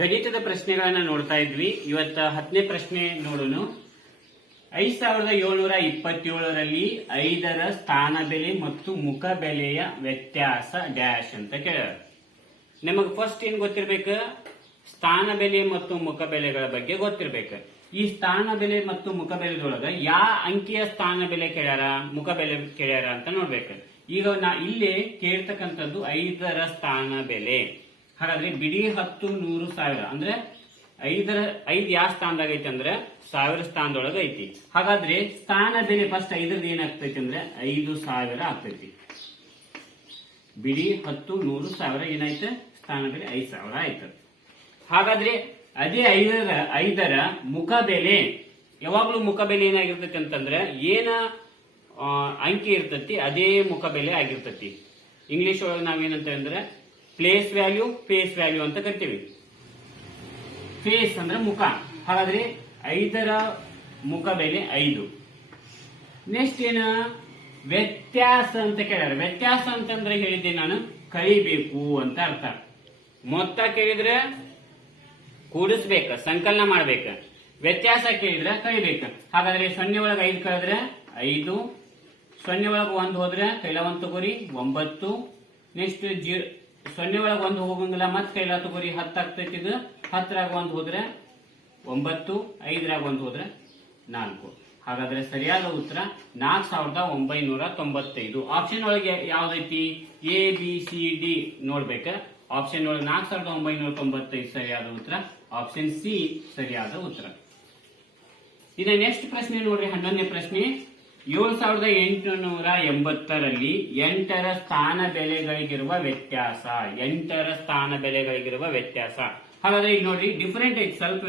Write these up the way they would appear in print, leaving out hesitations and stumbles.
ಗಣಿತದ ಪ್ರಶ್ನೆಗಳನ್ನ ನೋಡ್ತಾ ಇದ್ವಿ. ಇವತ್ತ 10ನೇ ಪ್ರಶ್ನೆ ನೋಡೋಣ. 5727ರಲ್ಲಿ 5ರ ಸ್ಥಾನ ಬೆಲೆ ಮತ್ತು ಮುಖ ಬೆಲೆಯ ವ್ಯತ್ಯಾಸ ಡ್ಯಾಶ್ ಅಂತ ಕೇಳ್ಯಾರ. ನಿಮಗ್ ಫಸ್ಟ್ ಏನ್ ಗೊತ್ತಿರ್ಬೇಕು? ಸ್ಥಾನ ಬೆಲೆ ಮತ್ತು ಮುಖ ಬೆಲೆಗಳ ಬಗ್ಗೆ ಗೊತ್ತಿರ್ಬೇಕು. ಈ ಸ್ಥಾನ ಬೆಲೆ ಮತ್ತು ಮುಖ ಬೆಲೆದೊಳಗ ಯಾ ಅಂಕಿಯ ಸ್ಥಾನ ಬೆಲೆ ಕೇಳ್ಯಾರ, ಮುಖ ಬೆಲೆ ಕೇಳ್ಯಾರ ಅಂತ ನೋಡ್ಬೇಕು. ಈಗ ಇಲ್ಲಿ ಕೇಳ್ತಕ್ಕಂಥದ್ದು 5ರ ಸ್ಥಾನ ಬೆಲೆ. ಹಾಗಾದ್ರೆ ಬಿಡಿ 10, 100, 1000 ಅಂದ್ರೆ 5 ಯಾವ ಸ್ಥಾನದಾಗ ಐತಿ ಅಂದ್ರೆ 1000 ಸ್ಥಾನದೊಳಗ ಐತಿ. ಹಾಗಾದ್ರೆ ಸ್ಥಾನ ಬೆಲೆ ಫಸ್ಟ್ 5ರದ್ದು ಏನಾಗ್ತೈತಿ ಅಂದ್ರೆ 5000 ಆಗ್ತೈತಿ. ಬಿಡಿ 10, 100, 1000 ಏನಾಯ್ತು? ಸ್ಥಾನ ಬೆಲೆ 5000 ಆಯ್ತು. ಹಾಗಾದ್ರೆ ಅದೇ 5ರ ಮುಖ ಬೆಲೆ, ಯಾವಾಗ್ಲೂ ಮುಖ ಬೆಲೆ ಏನಾಗಿರ್ತೈತಿ ಅಂತಂದ್ರೆ ಏನ ಅಂಕಿ ಇರ್ತೈತಿ ಅದೇ ಮುಖ ಬೆಲೆ ಆಗಿರ್ತೈತಿ. ಇಂಗ್ಲಿಷ್ ಒಳಗೆ ನಾವೇನಂತ ಅಂದ್ರೆ ಪ್ಲೇಸ್ ವ್ಯಾಲ್ಯೂ, ಫೇಸ್ ವ್ಯಾಲ್ಯೂ ಅಂತ ಕರಿತೀವಿ. ಫೇಸ್ ಅಂದ್ರೆ ಮುಖ. ಹಾಗಾದ್ರೆ 5ರ ಮುಖ ಬೆಲೆ 5. ನೆಕ್ಸ್ಟ್ ಏನ ವ್ಯತ್ಯಾಸ ಅಂತ ಕೇಳ್ಯಾರ. ವ್ಯತ್ಯಾಸ ಅಂತಂದ್ರೆ ಹೇಳಿದ್ದೆ ನಾನು, ಕಳಿಬೇಕು ಅಂತ ಅರ್ಥ. ಮೊತ್ತ ಕೇಳಿದ್ರೆ ಕೂಡಿಸ್ಬೇಕ, ಸಂಕಲನ ಮಾಡ್ಬೇಕ. ವ್ಯತ್ಯಾಸ ಕೇಳಿದ್ರೆ ಕಳಿಬೇಕ. ಹಾಗಾದ್ರೆ 0 ಒಳಗೆ 5 ಕಳೆದ್ರೆ 5, 0 ಒಳಗೆ 1 ಹೋದ್ರೆ ಕೈಲ 1 ತಗೋರಿ 9. ನೆಕ್ಸ್ಟ್ 0 ಒಳಗೆ 1 ಹೋಗಂಗಿಲ್ಲ, ಮತ್ತೆ ಕೈಲ ತಗೋರಿ 10 ಆಗ್ತೈತಿ. ಇದು 10ರಾಗ 1 ಹೋದ್ರೆ 9, 5ರಾಗ 1 ಹೋದ್ರೆ 4. ಹಾಗಾದ್ರೆ ಸರಿಯಾದ ಉತ್ತರ 4995. ಆಪ್ಷನ್ ಒಳಗೆ ಯಾವ್ದೈತಿ? ಎ ಬಿ ಸಿ ಡಿ ನೋಡ್ಬೇಕ. ಆಪ್ಷನ್ ಒಳಗೆ 4995 ಸರಿಯಾದ ಉತ್ತರ. ಆಪ್ಷನ್ ಸಿ ಸರಿಯಾದ ಉತ್ತರ. ಇದ ನೆಕ್ಸ್ಟ್ ಪ್ರಶ್ನೆ ನೋಡ್ರಿ, 11ನೇ ಪ್ರಶ್ನೆ. 7880ರಲ್ಲಿ 8ರ ಸ್ಥಾನ ಬೆಲೆಗಳಿಗಿರುವ ವ್ಯತ್ಯಾಸ. 8ರ ಸ್ಥಾನ ಬೆಲೆಗಳಿಗಿರುವ ವ್ಯತ್ಯಾಸ. ಹಾಗಾದ್ರೆ ಈಗ ನೋಡ್ರಿ ಡಿಫರೆಂಟ್ ಐತಿ ಸ್ವಲ್ಪ.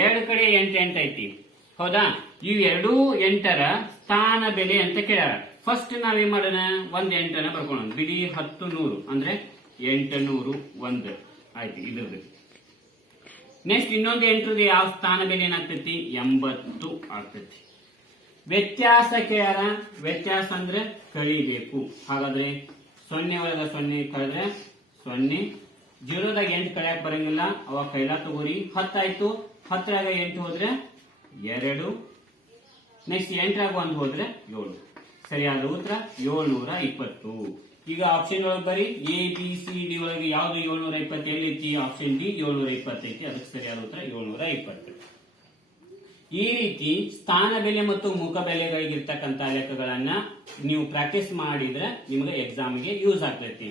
2 ಕಡೆ 8 ಐತಿ, ಹೌದಾ? ಇವು ಎರಡೂ 8ರ ಸ್ಥಾನ ಬೆಲೆ ಅಂತ ಕೇಳ್ಯಾರ. ಫಸ್ಟ್ ನಾವೇನ್ ಮಾಡೋಣ, ಒಂದ್ 8ನ ಬರ್ಕೊಳ್ಳೋಣ. ಬಿಡಿ 10, 100 ಅಂದ್ರೆ 801 ಆಯ್ತು ಇದ್ರದ್ದು. ನೆಕ್ಸ್ಟ್ ಇನ್ನೊಂದು 8ರದ್ದು ಯಾವ ಸ್ಥಾನ ಬೆಲೆ ಏನಾಗ್ತೈತಿ? 80 ಆಗ್ತೈತಿ. ವ್ಯತ್ಯಾಸ ಕೇಳ್ಯಾರ. ವ್ಯತ್ಯಾಸ ಅಂದ್ರೆ ಕಳಿಬೇಕು. ಹಾಗಾದ್ರೆ 0 ಒಳಗ 0 ಕಳೆದ್ರೆ 0, 0ದಾಗ 8 ಕಳ್ಯಾಕ್ ಬರಂಗಿಲ್ಲ, ಅವಾಗ ಕೈಲ ತಗೋರಿ 10 ಆಯ್ತು. 10ರಾಗ 8 ಹೋದ್ರೆ 2, ನೆಕ್ಸ್ಟ್ 8ರಾಗ 1 ಹೋದ್ರೆ 7. ಸರಿಯಾದ ಉತ್ತರ 720. ಈಗ ಆಪ್ಷನ್ ಒಳಗೆ ಬರೀ ಎ ಬಿ ಸಿ ಡಿ ಒಳಗೆ ಯಾವ್ದು 720 ಎಲ್ಲಿ? ಆಪ್ಷನ್ ಡಿ 720 ಐತಿ. ಅದಕ್ಕೆ ಸರಿಯಾದ ಉತ್ತರ 720. ಈ ರೀತಿ ಸ್ಥಾನ ಬೆಲೆ ಮತ್ತು ಮುಖ ಬೆಲೆಗಳಿಗಿರ್ತಕ್ಕಂಥ ಲೆಕ್ಕಗಳನ್ನ ನೀವು ಪ್ರಾಕ್ಟೀಸ್ ಮಾಡಿದ್ರೆ ನಿಮಗೆ ಎಕ್ಸಾಮ್ಗೆ ಯೂಸ್ ಆಗ್ತೈತಿ.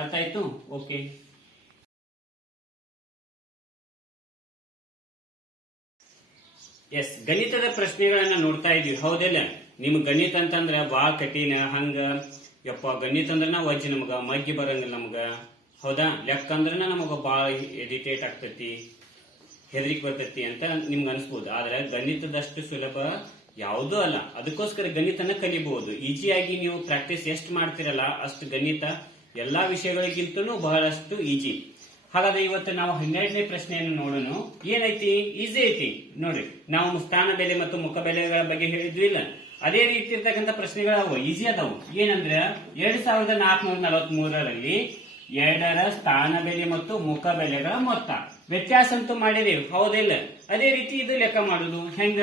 ಅರ್ಥ ಆಯ್ತು? ಓಕೆ. ಎಸ್, ಗಣಿತದ ಪ್ರಶ್ನೆಗಳನ್ನ ನೋಡ್ತಾ ಇದೀವಿ, ಹೌದಿಲ್ಲ? ನಿಮ್ ಗಣಿತ ಅಂತಂದ್ರ ಬಾಳ ಕಠಿಣ. ಹಂಗ ಯಪ್ಪ ಗಣಿತ ಅಂದ್ರ ವಜ್ಜಿ, ನಮಗ ಮಗ್ಗಿ ಬರಂಗಿಲ್ಲ ನಮಗ, ಹೌದಾ? ಲೆಕ್ಕ ಅಂದ್ರ ನಮಗ ಬಾಳ ಎಡಿಟೇಟ್ ಆಗ್ತೈತಿ, ಹೆದರಿಕೆ ಬರ್ತೈತಿ ಅಂತ ನಿಮ್ಗೆ ಅನ್ಸ್ಬೋದು. ಆದ್ರೆ ಗಣಿತದಷ್ಟು ಸುಲಭ ಯಾವುದೂ ಅಲ್ಲ. ಅದಕ್ಕೋಸ್ಕರ ಗಣಿತನ ಕಲಿಬಹುದು. ಈಜಿಯಾಗಿ ನೀವು ಪ್ರಾಕ್ಟೀಸ್ ಎಷ್ಟು ಮಾಡ್ತಿರಲ್ಲ ಅಷ್ಟು ಗಣಿತ ಎಲ್ಲಾ ವಿಷಯಗಳಿಗಿಂತನೂ ಬಹಳಷ್ಟು ಈಜಿ. ಹಾಗಾದ್ರೆ ಇವತ್ತು ನಾವು 12ನೇ ಪ್ರಶ್ನೆಯನ್ನು ನೋಡೋಣ. ಏನೈತಿ? ಈಸಿ ಐತಿ ನೋಡ್ರಿ. ನಾವು ಸ್ಥಾನ ಬೆಲೆ ಮತ್ತು ಮುಖ ಬೆಲೆಗಳ ಬಗ್ಗೆ ಹೇಳಿದ್ವಿ ಇಲ್ಲ, ಅದೇ ರೀತಿ ಇರ್ತಕ್ಕಂಥ ಪ್ರಶ್ನೆಗಳು ಈಸಿ ಅದಾವು. ಏನಂದ್ರೆ 2443ರಲ್ಲಿ 2ರ ಸ್ಥಾನ ಬೆಲೆ ಮತ್ತು ಮುಖ ಬೆಲೆಗಳ ಮೊತ್ತ ವ್ಯತ್ಯಾಸ ಅಂತೂ ಮಾಡಿದೀವಿ, ಹೌದಿಲ್ಲ? ಅದೇ ರೀತಿ ಇದು ಲೆಕ್ಕ ಮಾಡುದು ಹೆಂಗ?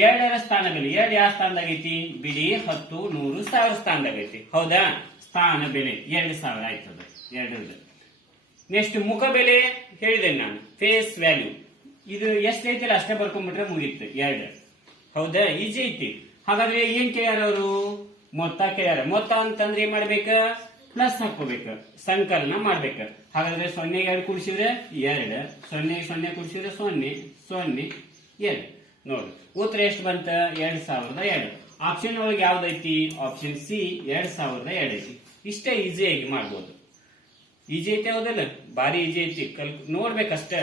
2ರ ಸ್ಥಾನ ಬೆಲೆ 2 ಯಾವ ಸ್ಥಾನದಾಗ ಐತಿ? ಬಿಡಿ 10, 100, 1000 ಸ್ಥಾನದಾಗ ಐತಿ, ಹೌದಾ? ಸ್ಥಾನ ಬೆಲೆ 2000 ಆಯ್ತದ 2ರದ್ದು. ನೆಕ್ಸ್ಟ್ ಮುಖ ಬೆಲೆ ಹೇಳಿದ್ದೇನೆ ನಾನು, ಫೇಸ್ ವ್ಯಾಲ್ಯೂ. ಇದು ಎಷ್ಟೈತಿಲ್ಲ ಅಷ್ಟೇ ಬರ್ಕೊಂಡ್ಬಿಟ್ರೆ ಮುಗಿತ್ತು 2, ಹೌದಾ? ಈಜಿ ಐತಿ. ಹಾಗಾದ್ರೆ ಏನ್ ಕೇಳ್ಯಾರ ಅವರು? ಮೊತ್ತ ಕೇಳ್ಯಾರ. ಮೊತ್ತ ಅಂತಂದ್ರೆ ಏನ್ ಮಾಡ್ಬೇಕ? ಪ್ಲಸ್ ಹಾಕೋಬೇಕ, ಸಂಕಲನ ಮಾಡ್ಬೇಕ. ಹಾಗಾದ್ರೆ 0 2 ಕೂಡಿಸಿದ್ರೆ 2, 0 0 ಕೂಡಿಸಿದ್ರೆ 0 0 2. ನೋಡ್ರಿ ಉತ್ತರ ಎಷ್ಟು ಬಂತ? 2002. ಆಪ್ಷನ್ ಒಳಗೆ ಯಾವ್ದೈತಿ? ಆಪ್ಷನ್ ಸಿ 2002 ಐತಿ. ಇಷ್ಟೇ ಈಸಿಯಾಗಿ ಮಾಡ್ಬೋದು. ಈಜಿ ಐತಿ, ಹೌದಲ್ಲ? ಬಾರಿ ಈಜಿ ಐತಿ. ನೋಡ್ಬೇಕಷ್ಟೇ,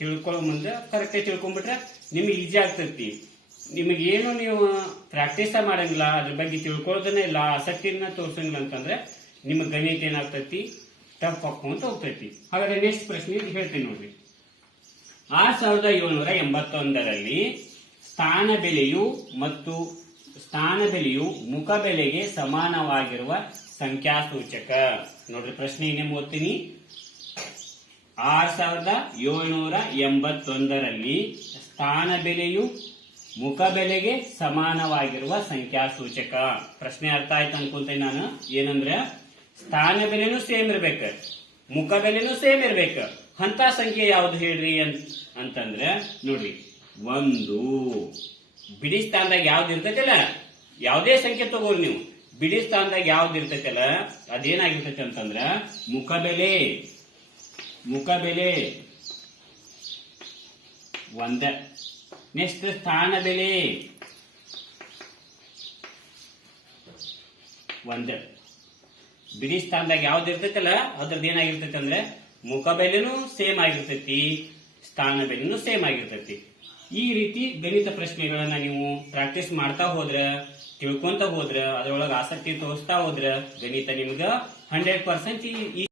ತಿಳ್ಕೊಳ್ಳೋ ಮುಂದೆ ಕರೆಕ್ಟ್ ಆಗಿ ತಿಳ್ಕೊಂಡ್ಬಿಟ್ರೆ ನಿಮ್ಗೆ ಈಜಿ ಆಗ್ತೈತಿ. ನಿಮಗೇನು ನೀವು ಪ್ರಾಕ್ಟೀಸ್ ಮಾಡಂಗಿಲ್ಲ, ಅದ್ರ ಬಗ್ಗೆ ತಿಳ್ಕೊಳ್ಳೋದನ್ನೇ ಇಲ್ಲ, ಆಸಕ್ತಿನ ತೋರ್ಸಂಗಿಲ್ಲ ಅಂತಂದ್ರೆ ನಿಮ್ಗೆ ಗಣಿತ ಏನಾಗ್ತೈತಿ? ಟಫ್ ಹಾಕೊಂತ ಹೋಗ್ತೈತಿ. ಹಾಗಾದ್ರೆ ನೆಕ್ಸ್ಟ್ ಪ್ರಶ್ನೆ ಹೇಳ್ತೀನಿ ನೋಡ್ರಿ. 6781ರಲ್ಲಿ ಸ್ಥಾನ ಬೆಲೆಯು ಮುಖ ಬೆಲೆಗೆ ಸಮಾನವಾಗಿರುವ ಸಂಖ್ಯಾ ಸೂಚಕ. ನೋಡ್ರಿ ಪ್ರಶ್ನೆ ಏನೇ ಓದ್ತೀನಿ. 6781ರಲ್ಲಿ ಸ್ಥಾನ ಬೆಲೆಯು ಮುಖ ಬೆಲೆಗೆ ಸಮಾನವಾಗಿರುವ ಸಂಖ್ಯಾ ಸೂಚಕ. ಪ್ರಶ್ನೆ ಅರ್ಥ ಆಯ್ತು ಅನ್ಕೊಂತೀನಿ ನಾನು. ಏನಂದ್ರೆ ಸ್ಥಾನ ಬೆಲೆನೂ ಸೇಮ್ ಇರ್ಬೇಕ, ಮುಖ ಬೆಲೆನೂ ಸೇಮ್ ಇರ್ಬೇಕ. ಅಂತ ಸಂಖ್ಯೆ ಯಾವ್ದು ಹೇಳ್ರಿ ಅಂತಂದ್ರೆ ನೋಡ್ರಿ, 1 ಬಿಡಿ ಸ್ಥಾನದಾಗ ಯಾವ್ದು ಇರ್ತೈತಿಲ್ಲ, ಯಾವುದೇ ಸಂಖ್ಯೆ ತಗೋರಿ ನೀವು, ಬಿಡಿ ಸ್ಥಾನದಾಗ ಯಾವ್ದು ಇರ್ತೈತಲ್ಲ ಅದೇನಾಗಿರ್ತೈತಿ ಅಂತಂದ್ರ ಮುಖ ಬೆಲೆ. ಮುಖ ಬೆಲೆ ಒಂದ. ನೆಕ್ಸ್ಟ್ ಸ್ಥಾನ ಬೆಲೆ ಒಂದ. ಬಿಡಿ ಸ್ಥಾನದಾಗ ಯಾವ್ದು ಇರ್ತೈತಲ್ಲ ಅದ್ರದ್ದು ಏನಾಗಿರ್ತೈತಿ ಅಂದ್ರೆ ಮುಖ ಬೆಲೆನೂ ಸೇಮ್ ಆಗಿರ್ತೈತಿ, ಸ್ಥಾನ ಬೆಲೆನೂ ಸೇಮ್ ಆಗಿರ್ತೈತಿ. ಈ ರೀತಿ ಗಣಿತ ಪ್ರಶ್ನೆಗಳನ್ನ ನೀವು ಪ್ರಾಕ್ಟೀಸ್ ಮಾಡ್ತಾ ಹೋದ್ರ, ತಿಳ್ಕೊಂತ ಹೋದ್ರ, ಅದರೊಳಗೆ ಆಸಕ್ತಿ ತೋರಿಸ್ತಾ ಹೋದ್ರ ಗಣಿತ ನಿಮ್ಗ 100%